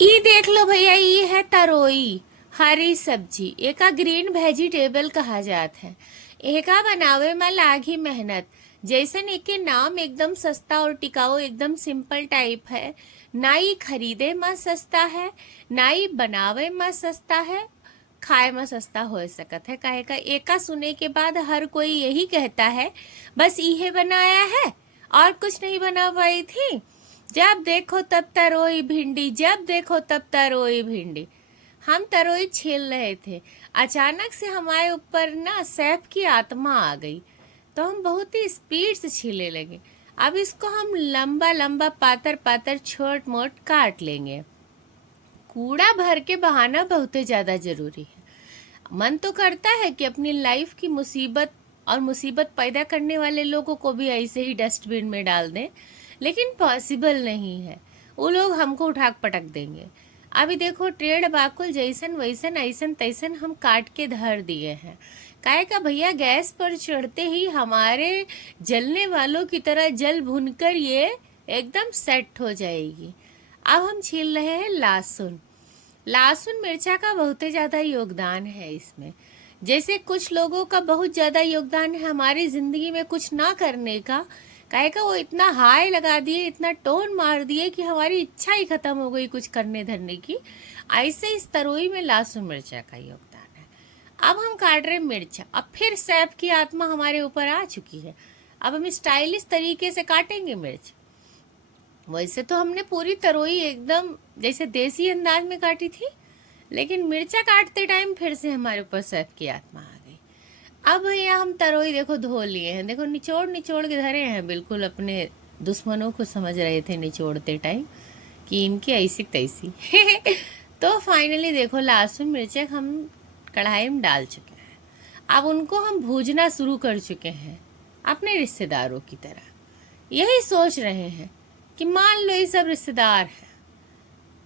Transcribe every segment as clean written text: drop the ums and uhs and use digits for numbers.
ये देख लो भैया, ये है तरोई। हरी सब्जी एका ग्रीन वेजिटेबल कहा जात है। एका बनावे में लागी मेहनत। जैसन एके नाम एकदम सस्ता और टिकाऊ एकदम सिंपल टाइप है। ना ही खरीदे में सस्ता है, ना ही बनावे में सस्ता है, खाए में सस्ता हो सकत है। काहे का एका सुने के बाद हर कोई यही कहता है बस इहे बनाया है और कुछ नहीं बना पाई थी। जब देखो तब तरोई भिंडी, जब देखो तब तरोई भिंडी। हम तरोई छील रहे थे, अचानक से हमारे ऊपर ना सैफ की आत्मा आ गई, तो हम बहुत ही स्पीड से छीलने लगे। अब इसको हम लंबा लंबा पातर पातर छोट मोट काट लेंगे। कूड़ा भर के बहाना बहुत ही ज्यादा जरूरी है। मन तो करता है कि अपनी लाइफ की मुसीबत और मुसीबत पैदा करने वाले लोगों को भी ऐसे ही डस्टबिन में डाल दें, लेकिन पॉसिबल नहीं है। वो लोग हमको उठा पटक देंगे। अभी देखो टेढ़ बाकुल जैसन वैसन ऐसन तैसन हम काट के धर दिए हैं। काहे का भैया, गैस पर चढ़ते ही हमारे जलने वालों की तरह जल भुनकर ये एकदम सेट हो जाएगी। अब हम छील रहे हैं लहसुन। लहसुन मिर्चा का बहुत ही ज्यादा योगदान है इसमें। जैसे कुछ लोगों का बहुत ज्यादा योगदान है हमारी जिंदगी में कुछ ना करने का। काहे का वो इतना हाई लगा दिए, इतना टोन मार दिए कि हमारी इच्छा ही खत्म हो गई कुछ करने धरने की। ऐसे इस तरोई में लहसुन मिर्चा का योगदान है। अब हम काट रहे मिर्चा। अब फिर सैफ की आत्मा हमारे ऊपर आ चुकी है। अब हम स्टाइलिश तरीके से काटेंगे मिर्च। वैसे तो हमने पूरी तरोई एकदम जैसे देसी अंदाज में काटी थी, लेकिन मिर्चा काटते टाइम फिर से हमारे ऊपर सैफ की आत्मा आ गई। अब भैया हम तरोई देखो धो लिए हैं, देखो निचोड़ निचोड़ के धरे हैं, बिल्कुल अपने दुश्मनों को समझ रहे थे निचोड़ते टाइम कि इनकी ऐसी तैसी। तो फाइनली देखो लहसुन मिर्चे हम कढ़ाई में डाल चुके हैं। अब उनको हम भूजना शुरू कर चुके हैं अपने रिश्तेदारों की तरह। यही सोच रहे हैं कि मान लो ये सब रिश्तेदार हैं,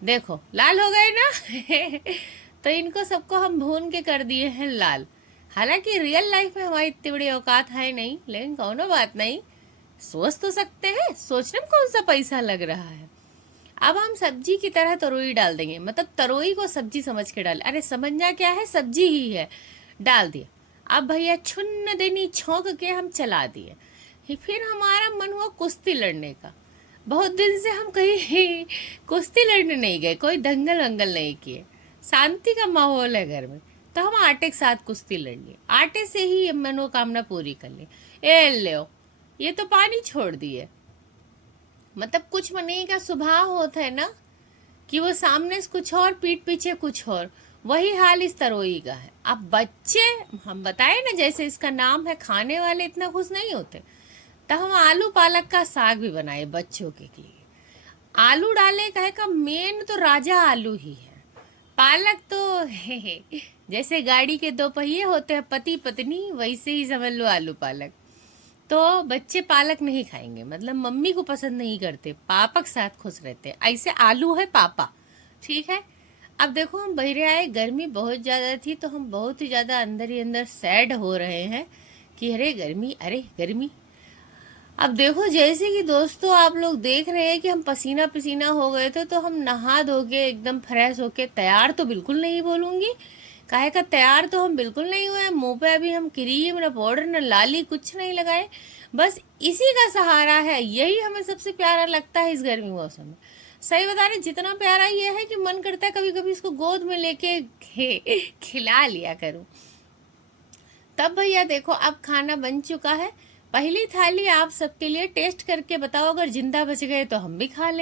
देखो लाल हो गए ना। तो इनको सबको हम भून के कर दिए हैं लाल। हालांकि रियल लाइफ में हमारी इतनी बड़ी औकात है नहीं, लेकिन कौनो बात नहीं, सोच तो सकते हैं। सोचने में कौन सा पैसा लग रहा है। अब हम सब्जी की तरह तरोई डाल देंगे, मतलब तरोई को सब्जी समझ के डाल, अरे समझना क्या है, सब्जी ही है, डाल दिया। अब भैया छुन्न देनी छोंक के हम चला दिए। फिर हमारा मन हुआ कुश्ती लड़ने का। बहुत दिन से हम कहीं कुश्ती लड़ने नहीं गए, कोई दंगल वंगल नहीं किए, शांति का माहौल है घर में। तो हम आटे के साथ कुश्ती लड़ लिए, आटे से ही मनोकामना पूरी कर ली। ए लो, ये तो पानी छोड़ दिए। मतलब कुछ मने का स्वभाव होता है ना कि वो सामने से कुछ और पीठ पीछे कुछ और, वही हाल इस तरोई का है। अब बच्चे, हम बताए ना जैसे इसका नाम है, खाने वाले इतना खुश नहीं होते, तो हम आलू पालक का साग भी बनाए बच्चों के लिए। आलू डाले कहे का मेन तो राजा आलू ही है। पालक तो जैसे गाड़ी के दो पहिए होते हैं पति पत्नी, वैसे ही समझ लो आलू पालक। तो बच्चे पालक नहीं खाएंगे, मतलब मम्मी को पसंद नहीं करते, पापा के साथ खुश रहते, ऐसे आलू है पापा। ठीक है। अब देखो हम बहरे आए, गर्मी बहुत ज्यादा थी, तो हम बहुत ही ज्यादा अंदर ही अंदर सैड हो रहे हैं कि अरे गर्मी, अरे गर्मी। अब देखो जैसे कि दोस्तों आप लोग देख रहे हैं कि हम पसीना पसीना हो गए थे, तो हम नहा धो के एकदम फ्रेश होके तैयार तो बिल्कुल नहीं बोलूंगी, काहे का तैयार तो हम बिल्कुल नहीं हुए। मुंह पे अभी हम क्रीम न पाउडर न लाली कुछ नहीं लगाए, बस इसी का सहारा है। यही हमें सबसे प्यारा लगता है इस गर्मी मौसम में। सही बता रहे, जितना प्यारा ये है कि मन करता है कभी कभी इसको गोद में लेके खिला लिया करूं। तब भैया देखो अब खाना बन चुका है। पहली थाली आप सबके लिए टेस्ट करके बताओ, अगर जिंदा बच गए तो हम भी खा लें।